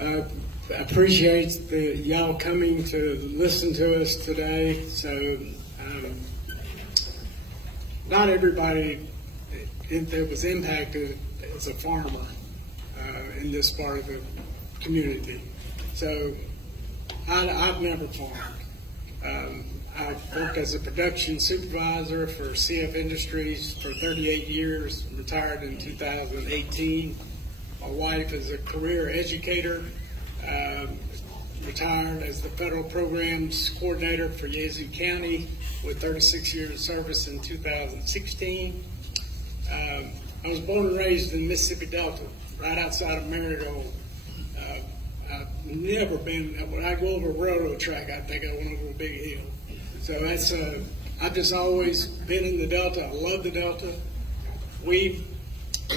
Appreciate y'all coming to listen to us today. So, not everybody that was impacted is a farmer in this part of the community. So, I've never farmed. I worked as a production supervisor for CF Industries for 38 years, retired in 2018. My wife is a career educator, retired as the federal programs coordinator for Yazoo County with 36 years of service in 2016. I was born and raised in Mississippi Delta, right outside of Marigold. I've never been, when I go over a railroad track, I think I went over a big hill. So that's, I've just always been in the Delta. I love the Delta. We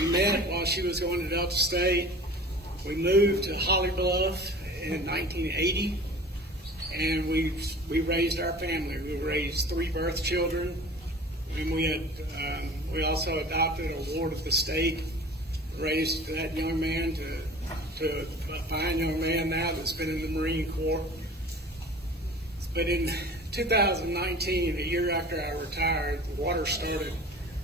met while she was going to Delta State. We moved to Holly Bluff in 1980, and we raised our family. We raised 3 birth children, and we also adopted a ward of the state, raised that young man to a fine young man now that's been in the Marine Corps. But in 2019, a year after I retired, the water started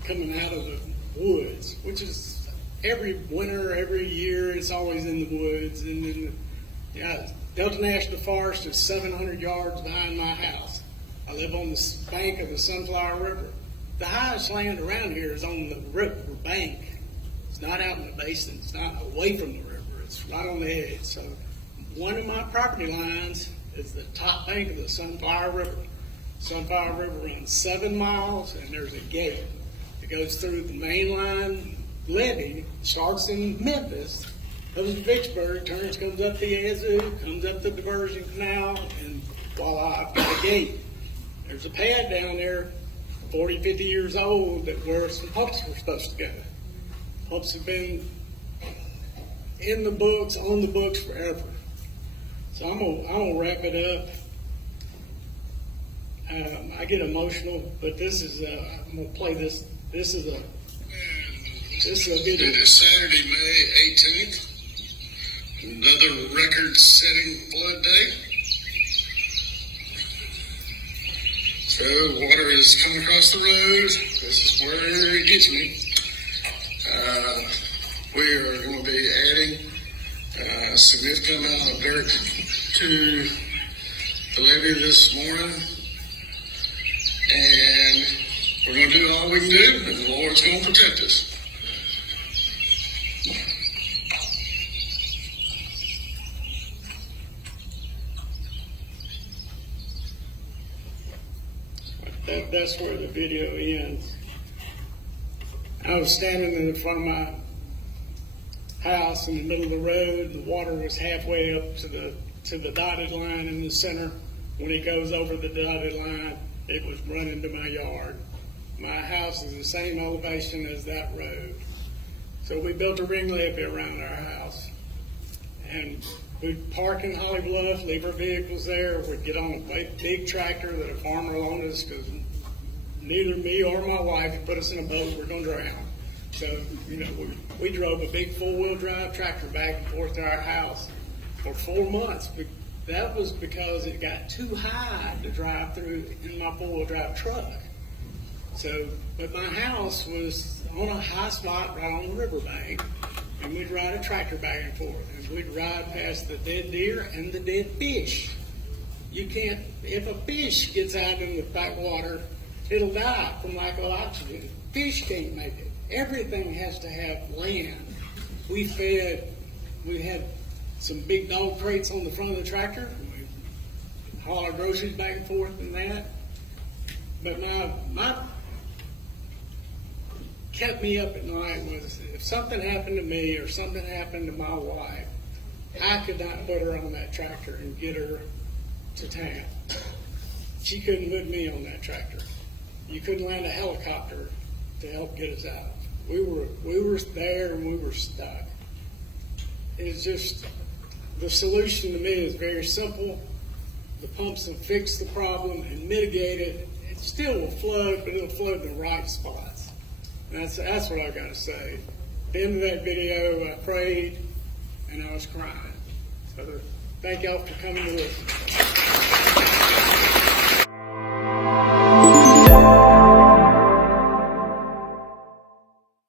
coming out of the woods, which is every winter, every year, it's always in the woods. And then, Delta National Forest is 700 yards behind my house. I live on the bank of the Sunflower River. The highest land around here is on the river bank. It's not out in the basin. It's not away from the river. It's right on the edge. So one of my property lines is the top bank of the Sunflower River. Sunflower River runs 7 miles, and there's a gate that goes through the main line levee, starts in Memphis, goes to Vicksburg, turns, comes up the Yazoo, comes up the diversion canal, and voila, I've got a gate. There's a pad down there, 40, 50 years old, that where some pumps were supposed to go. Pumps have been in the books, on the books forever. So I'm gonna wrap it up. I get emotional, but this is I'm gonna play this. This is a video. It is Saturday, May 18th. Another record-setting flood day. So water is coming across the road. This is where it gets me. We are going to be adding a significant amount of dirt to the levee this morning, and we're going to do all we can do, and the Lord's going to protect us. That's where the video ends. I was standing in front of my house in the middle of the road. The water was halfway up to the dotted line in the center. When it goes over the dotted line, it was running to my yard. My house is the same elevation as that road. So we built a ring levee around our house. And we'd park in Holly Bluff, leave our vehicles there. We'd get on a big tractor that a farmer loaned us because neither me or my wife could put us in a boat. We're going to drown. So, we drove a big 4-wheel drive tractor back and forth to our house for 4 months. That was because it got too high to drive through in my 4-wheel drive truck. So, but my house was on a high spot right on the riverbank, and we'd ride a tractor back and forth, and we'd ride past the dead deer and the dead fish. You can't, if a fish gets out in the backwater, it'll die from lack of oxygen. Fish can't make it. Everything has to have land. We had some big dog crates on the front of the tractor. We haul our groceries back and forth and that. But my kept me up at night was if something happened to me or something happened to my wife, I could not put her on that tractor and get her to town. She couldn't put me on that tractor. You couldn't land a helicopter to help get us out. We were there and we were stuck. It's just, the solution to me is very simple. The pumps will fix the problem and mitigate it. It still will flood, but it'll flood in the right spots. And that's what I've got to say. At the end of that video, I prayed and I was crying. So thank y'all for coming to listen.